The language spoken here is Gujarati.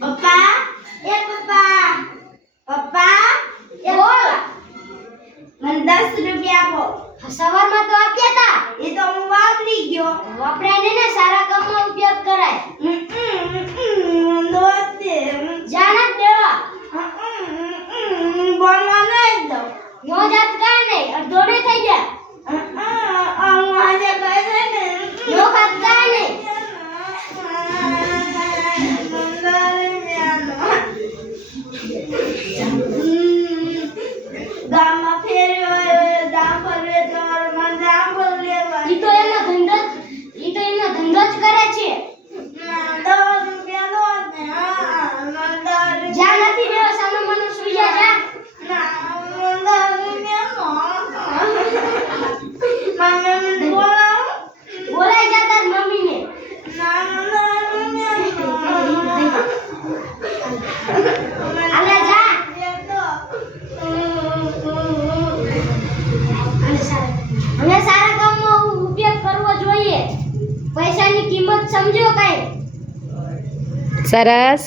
પપ્પા એ પપ્પા પપ્પા એ બોલ મને 10 રૂપિયા આપો સવારમાં તો આપ્યા તા એ તો હું વાપરી ગયો વપરાય ને સારા કામમાં ઉપયોગ કરાય દોસ્તે જાના દેવા બોલવા નહીં દો નો જાત કા નહીં અડધોડે થઈ ગયા હું આજે કહે છે ને નો ખાત કા નહીં ગામમાં ફેર્યો દામ ભરવે તો મને દામ ભર લેવા ઈ તો એનો ધંધો જ કરે છે 10 રૂપિયા નો ને જા નથી દેવા સાનો મનો સુઈ જા જા બોલાય જા તાર મમ્મીને આલે જા હવે સારા કામમાં ઉપયોગ કરવો જોઈએ પૈસાની કિંમત સમજો કાઈ સરસ.